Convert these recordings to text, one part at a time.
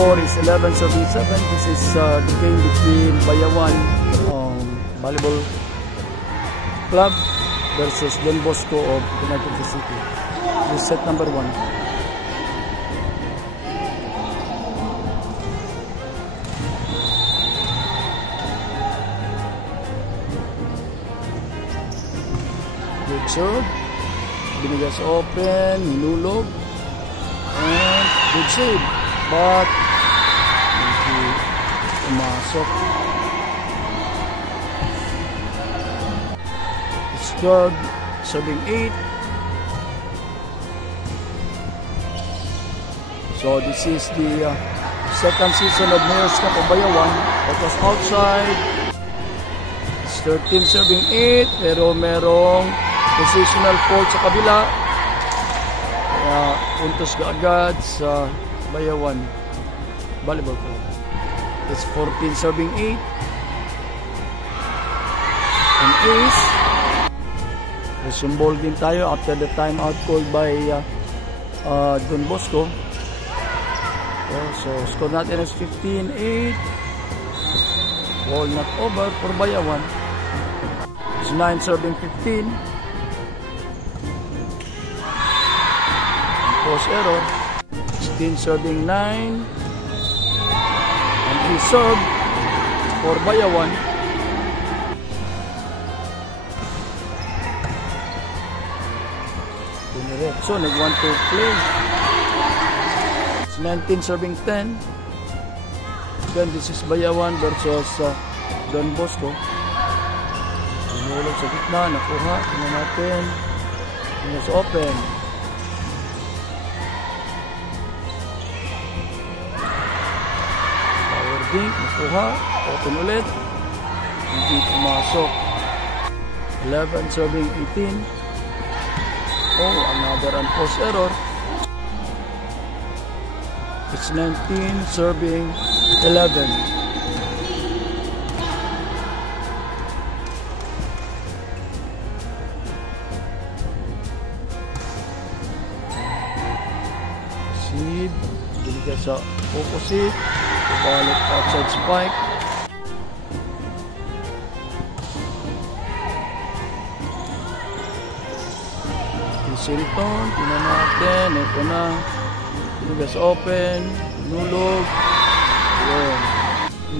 score is 11 serving 7. This is the game between Bayawan Volleyball Club versus Don Bosco of United City. This is set number 1. Good serve. Binigas open, hinulog, and good save. But hindi pumasok. It's good. Serving 8. So this is the second season of Mayor's Cup of Bayawan. That was outside. It's 13 serving 8, pero merong positional fault sa kabila. Kaya puntos kaagad sa Bayawan Volleyball Club. It's 14 serving 8. An ace. Resume ball din tayo after the timeout called by Don Bosco. So score natin is 15-8. Ball not over for Bayawan. It's 9 serving 15. Post error. 16 serving 9. And he served for Bayawan. So nag-1 to play. It's 19 serving 10. Again, this is Bayawan versus Don Bosco. Hinulog sa gitna, nakuha. Tingnan natin. It's open. Power dink, nakuha. Open ulit. Hindi pumasok. 11 serving 18. Oh, another unforced error. It's 19 serving 11. Seed. Binigay sa opposite. Balik outside spike. Silton, tingnan natin, ito na, bigas open, nulog, yun,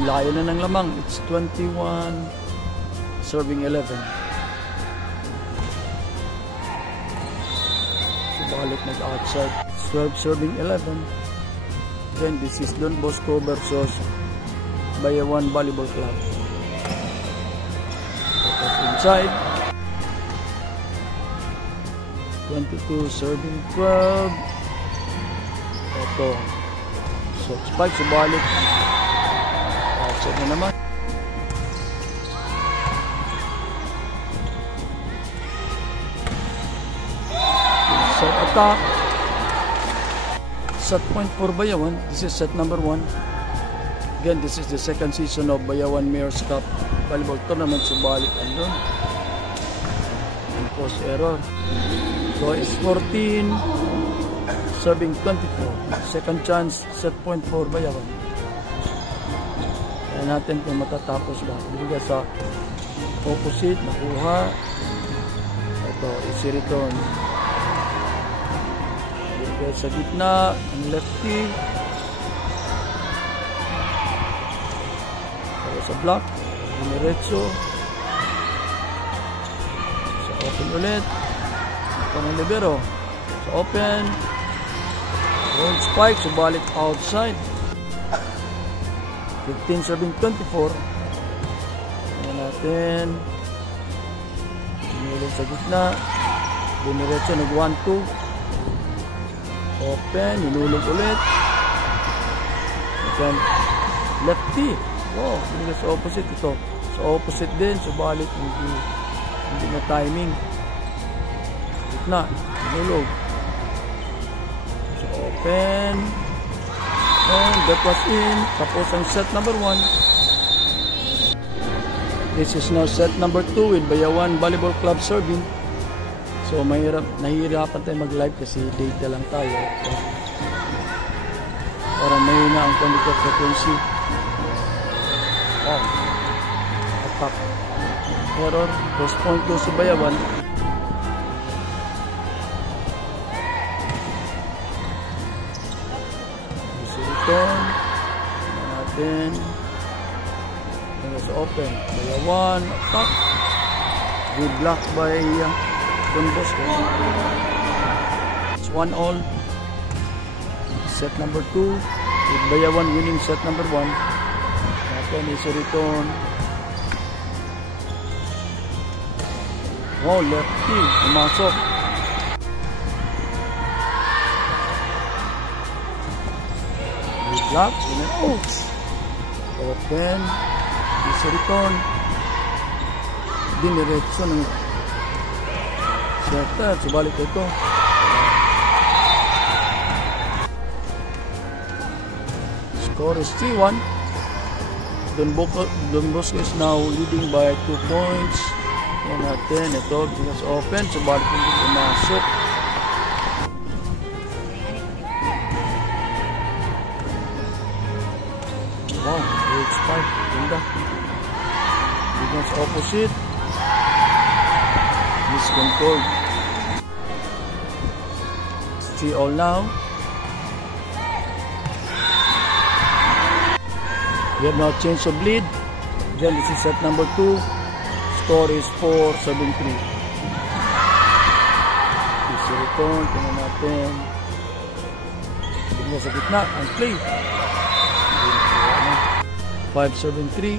layo na ng lamang, it's 21, serving 11. So balik nag-outside, 12 serving 11. Then this is Don Bosco versus Bayawan Volleyball Club. Tapos inside, 22 serving 12. Ito. So spike sa balik. Outside na naman. Set attack. Set point for Bayawan. This is set number 1. Again, this is the second season of Bayawan Mayor's Cup Volleyball Tournament. So balik andun. And post error. So it's 14 serving 24. Second chance, set point for Bayawan. Kaya natin kung matatapos ba. Bigay sa opposite, nakuha. Ito, easy return. Bigay sa gitna, ang lefty. Kaya sa block, diniretso. Sa open ulit. Ng libero. So open. Hold spike. So balik outside. 15 serving 24. Tingnan natin. Hinulog sa gitna. Diniretso. Nag 1-2. Open. Hinulog ulit. Again. Lefty. Wow. Hindi sa opposite ito. Sa opposite din. So balik. Hindi na timing. Na, nulog. So open. And that was in. Tapos ang set number 1. This is now set number 2 with Bayawan Volleyball Club serving. So nahihirapan tayo mag-live kasi data lang tayo. para mahina ang conductor frequency. Oh, attack. Error, cross point goes to Bayawan. Return natin. Let's open. Bayawan, attack. Good block by Don Bosco. It's 1-all. Set number 2. With Bayawan winning set number 1. Natin is a return. Wow, lefty. Pumasok. Good block. Open. Is a return. Diniretso ng setter. Subalit ito. Score is 3-1. Don Bosco is now leading by 2 points. Yan natin. Ito. Bigas open. Subalit hindi pumasok. Wow. It's 5. Ganda. Bigas opposite. Miscontrolled. It's 3-all now. We have now change of lead. Then this is set number 2. Score is 4-7-3. Easy return. Tingnan natin. Tingnan sa gitna. Ang play. 5-7-3.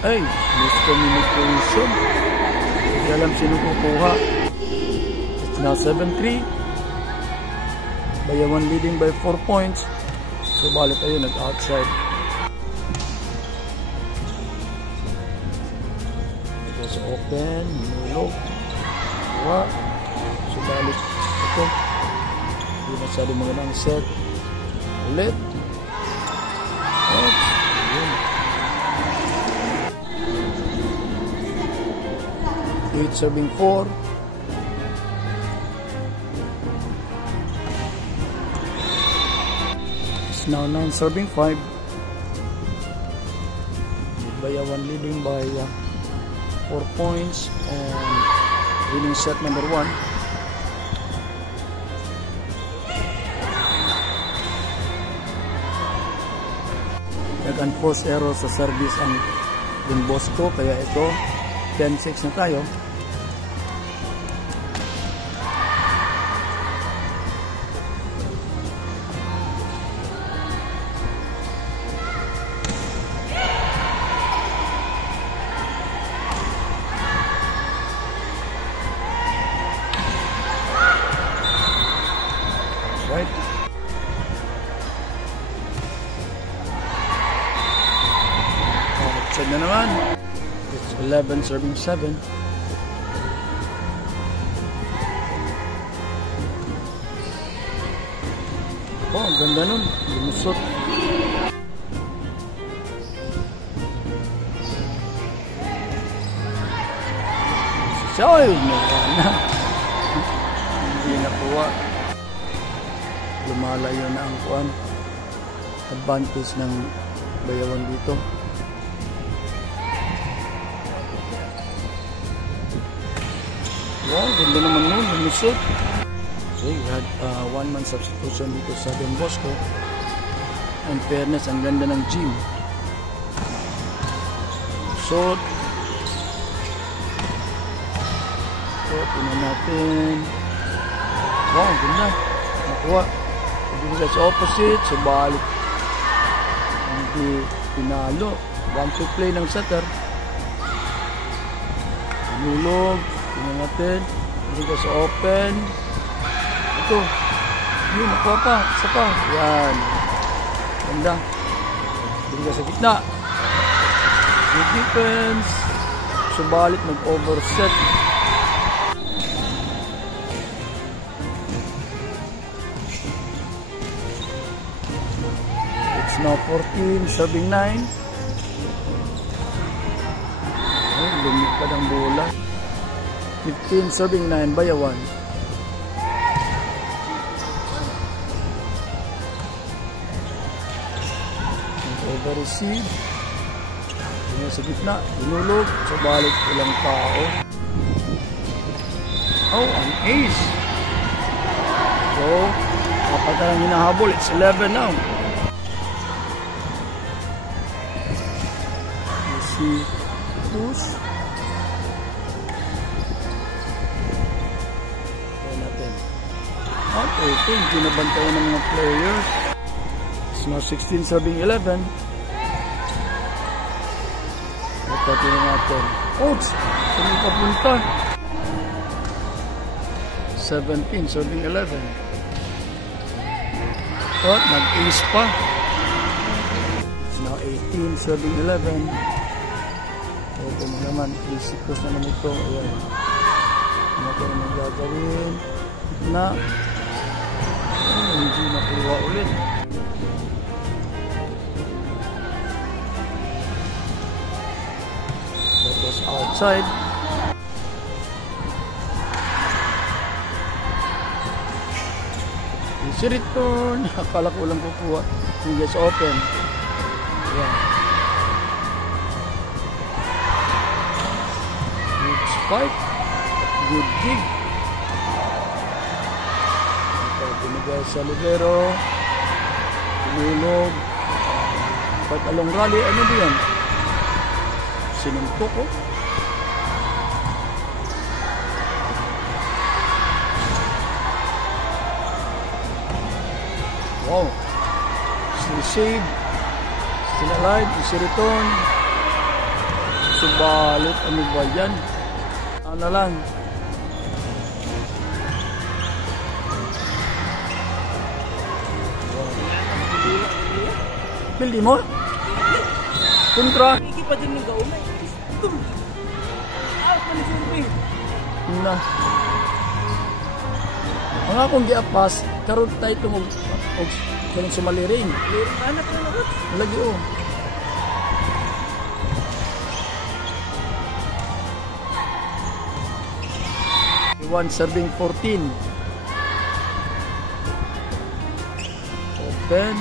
Ay, miscommunication. Hindi alam sino kukuha. It's now 7-3. Bayawan leading by 4 points. So balik tayo nag-outside. It was open. Nulog. Kuha. So balik ito. Hindi masyado magandang set. Ulit. Oops. Yun. 8-7-4. It's now 9-5. Bayawan leading by 4 points and winning set number 1. Nag-unforced error sa service ang Don Bosco, kaya ito 10-6 na tayo. Right. Check na naman. It's 11-7. Oh, ang ganda nun. Lumusot. Siya, hindi nakuha. Lumalayo na ang kuwan. Advantage ng Bayawan dito. Wow, ganda naman nun. Lumusot. Okay, we had 1-man substitution dito sa Don Bosco. In fairness, ang ganda ng gym. Shot. So, tinan natin. Wow, ganda. Nakuha. Hindi sa opposite. So, balik. Hindi pinalo. 1-2 play ng setter. Pinulog. Tinan natin. Hindi sa open. Ito. Yun, nakuha pa. Isa pa. Yan. Ganda. Hindi sa gitna. Good defense. Subalit nag-overset. It's now 14-9. Ay, lumipad ang bola. 15-9, Bayawan. Nag-receive. Tingnan sa gitna. Inulog. So, balik ilang tao. Oh, an ace. So, apat na lang hinahabol. It's 11 now. You see, push. Kaya natin. At 18. Ginabantayan ng mga players. It's now 16 serving 11. Ito natin. Ouch! Saan yung papunta? 17 serving 11. At nag-ace pa. It's now 18 serving 11. Okay na naman. Isikos na naman ito. Ayan. Ano ito naman gagawin? Na. Hindi nakuha ulit. That was outside. Si return. Akala ko lang kukuha. Hindi gets open. Ayan. Good spike. Good dig. Ito, binigay sa libero. Tinulog. But along rally, ano ba yan? Sinuntok ko. Wow. Still save. Still alive. Si return. Subalit. Ano ba yan? Ano lang. Wow. Pildi mo? Kontra. Iki pa din ng gaumay. Out pa ni Survey. Na. Ang akong giapas, karon tayo tumog og kanang sumaliring. Anak na ako. Lagi oh. One serving 14. Open.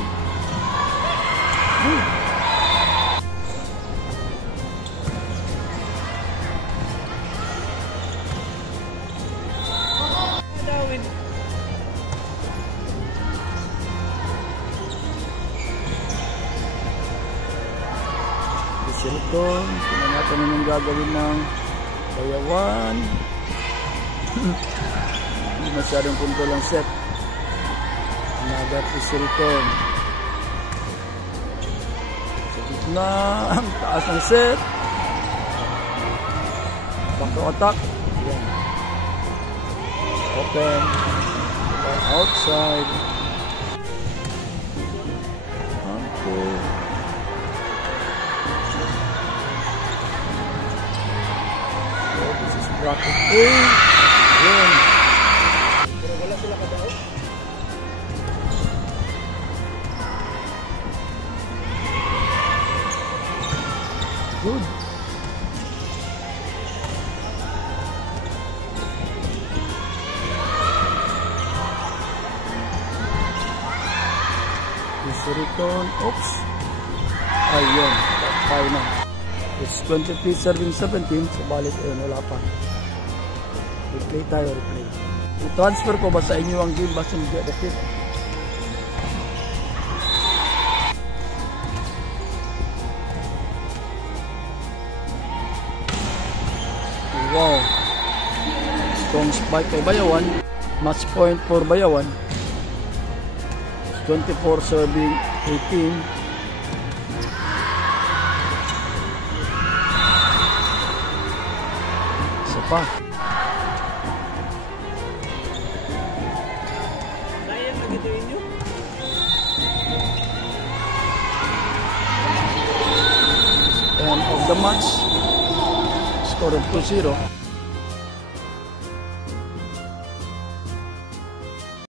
Dawin. Silicon, tingnan natin yung gagawin ng bayawan. Hindi masyadong control ang set. Nagat si silicon. Sa gitna, ang taas ng set. Back to attack. Yan. Open. Outside. Okay. Bracket A. Yun. Pero wala sila kadao. Good. Return. Oops. Ayun. Tayo na. It's 23 serving 17. So balik ayun. Wala pa. Replay tayo. Replay. I-transfer ko ba sa inyo ang game? Basta hindi adaptive. Wow. Strong spike kay Bayawan. Match point for Bayawan. 24 serving 18. Isa pa. Kaya magituin nyo? End of the match. Score of 2-0.